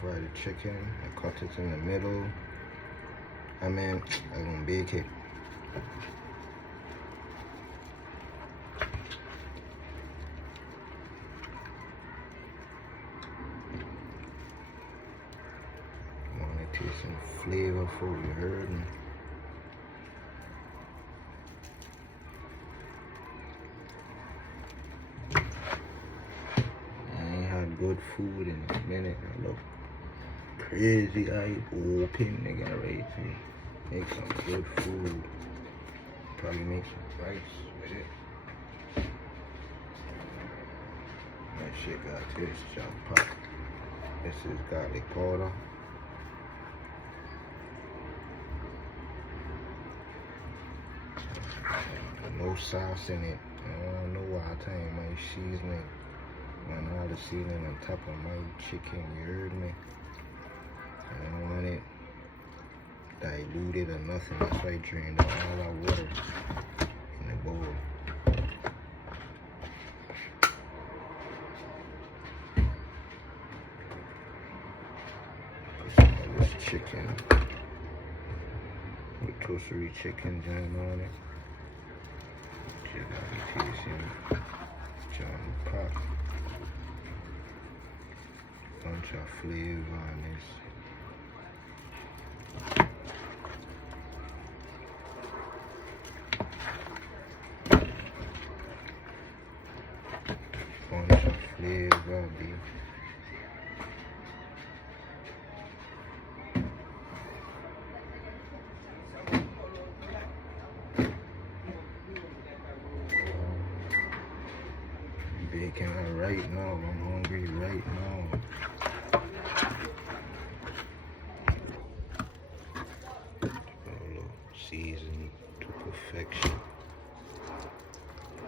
Fry the chicken. I cut it in the middle. I'm gonna bake it. Want it to taste some flavorful, you heard me? I ain't had good food in a minute. I look crazy eye open, nigga, ready to make some good food. Probably make some rice with it. That shit got this jump pot. This is garlic powder. No sauce in it. I don't know why I tell you my seasoning. Man, all the seasoning on top of my chicken, you heard me? I don't want it diluted or nothing. That's why I drained out all that water in the bowl. Put some of this chicken with toastery chicken jam on it. Shit got me tasting John Pot. Bunch of flavor on this. Bunch of flavor, baby. Baking it right now. I'm hungry right now. Seasoned to perfection.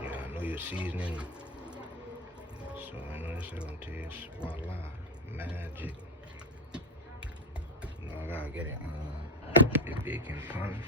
Yeah, I know your seasoning. So I know this is gonna taste voila, magic. You know I gotta get it on the baking pan.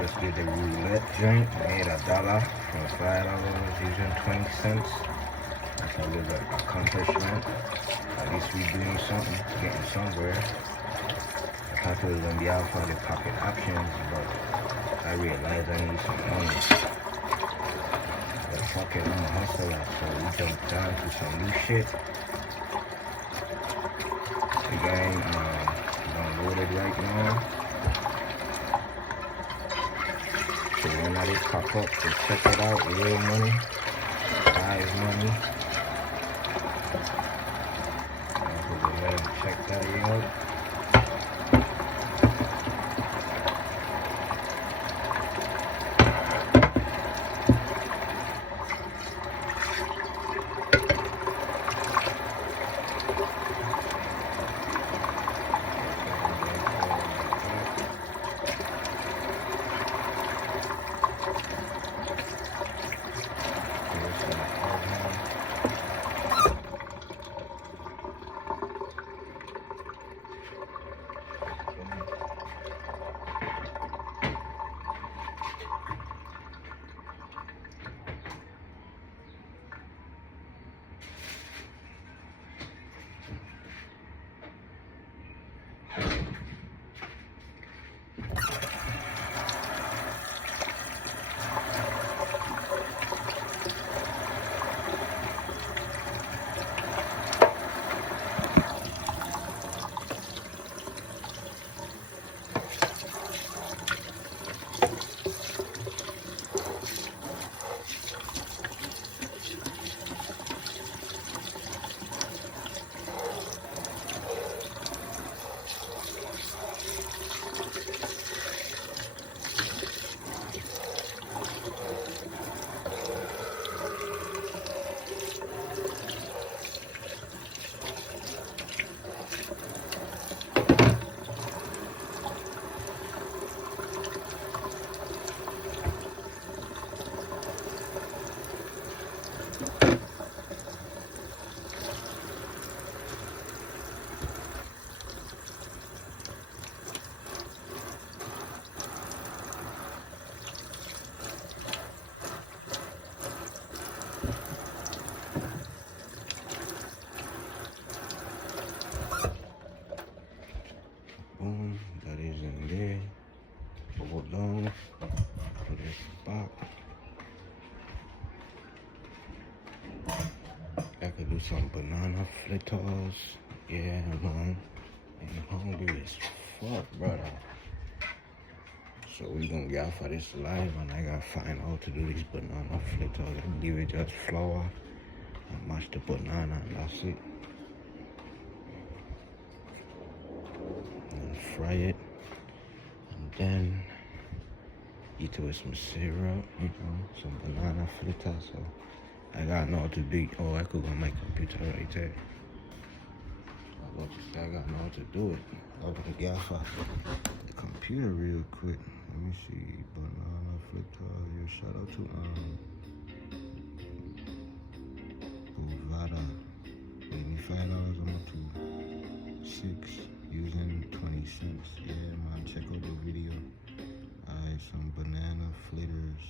Just did the roulette joint. Made $1 from $5 using 20 cents. That's a little accomplishment. At least we doing something, getting somewhere. I thought it was gonna be out for the pocket options, but I realized I need some money. But fuck it, I'm a hustler, so we jumped down to some new shit. The game is unloaded right now. So when I just pop up, just check it out. Real money, live money. So go ahead and check that out. some banana fritters. Yeah, man. I'm hungry as fuck, brother. So we gonna get off of this live and I gotta find out how to do these banana fritters. I give it just flour and mash the banana and that's it. And fry it. And then eat it with some syrup, you know, some banana fritters. So I gotta know how to do it. Oh, I could go on my computer right there. I was about to say I gotta know how to do it. I gotta get off of the computer real quick. Let me see. Banana fritters. Yo, shout out to Bovada. $85 on my 6 using 20 cents. Yeah, man, check out the video. Alright, some banana fritters.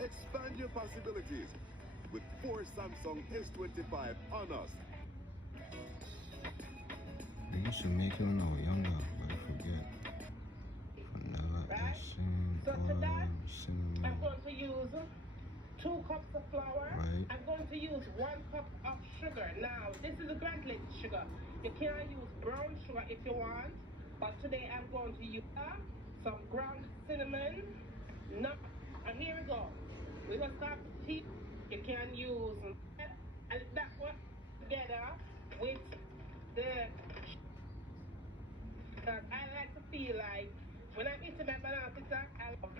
Expand your possibilities with 4 Samsung S25 on us. We used to make them no younger, but I forget. Vanilla essence, cinnamon. I'm going to use 2 cups of flour. Right. I'm going to use 1 cup of sugar. Now, this is a granulated sugar. You can use brown sugar if you want, but today I'm going to use some ground cinnamon, nut, and here we go. We're going to start with tea. You can use and that one together with the I like to feel like when I'm eating my banana pizza, I love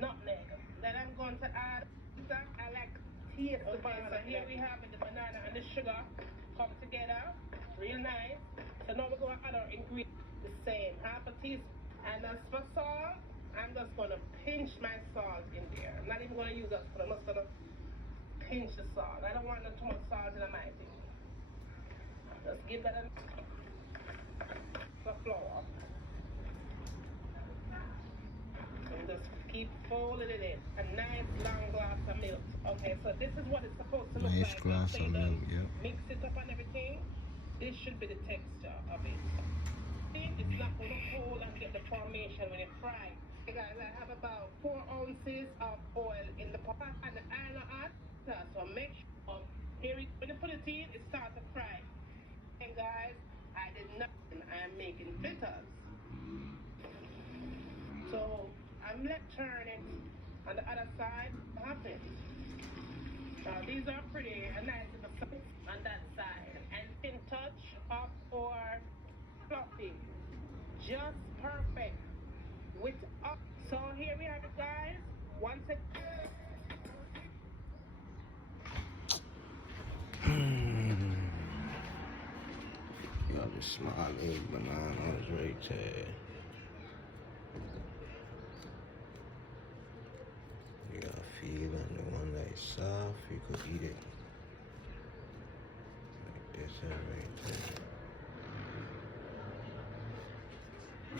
nutmeg. Then I'm going to add pizza. I like taste the banana. So here we have it, the banana and the sugar come together, real nice. So now we're going to add our ingredients the same, half a teaspoon. And as for salt, I'm just going to pinch my salt in there. I'm not even going to use that spoon. I'm just going to pinch the salt. I don't want too much salt in my thing. Just give that a flour. And just keep folding it in. A nice long glass of milk. Okay, so this is what it's supposed to look Nice like. glass of milk, yeah. Mix it up and everything. This should be the texture of it. See, it's not going to hold and get the formation when it fries. Okay guys, I have about 4 ounces of oil in the pot and the iron hot. So make sure when you put it in, it starts to fry. And guys, I did nothing. I am making fritters. So I'm turning on the other side. What happens? Now these are pretty nice in the front on that side. And thin touch of our fluffy. Just perfect. With up. So here we have it guys. Once again. Y'all just smile those bananas right there. You got a feeling the one that's soft, you could eat it. Like this right there.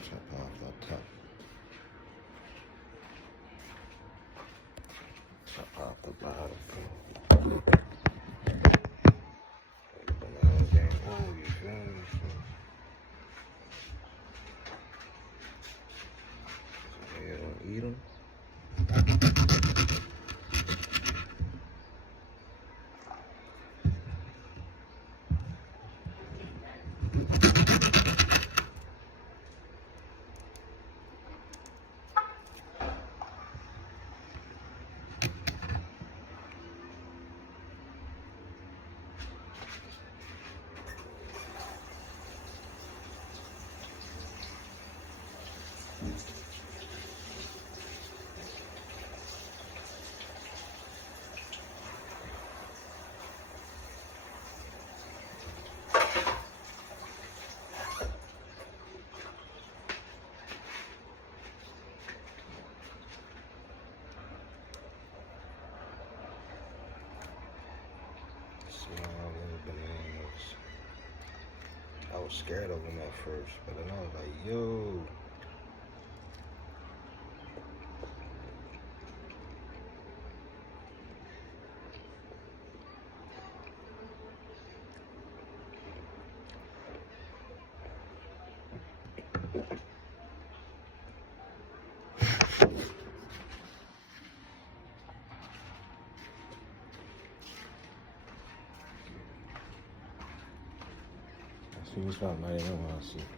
Chop off the top. Chop off the bottom. Bananas ain't old, you feel me? So you don't eat them. was scared of him at first, but then I was like, yo. That's what he's about 91, I see.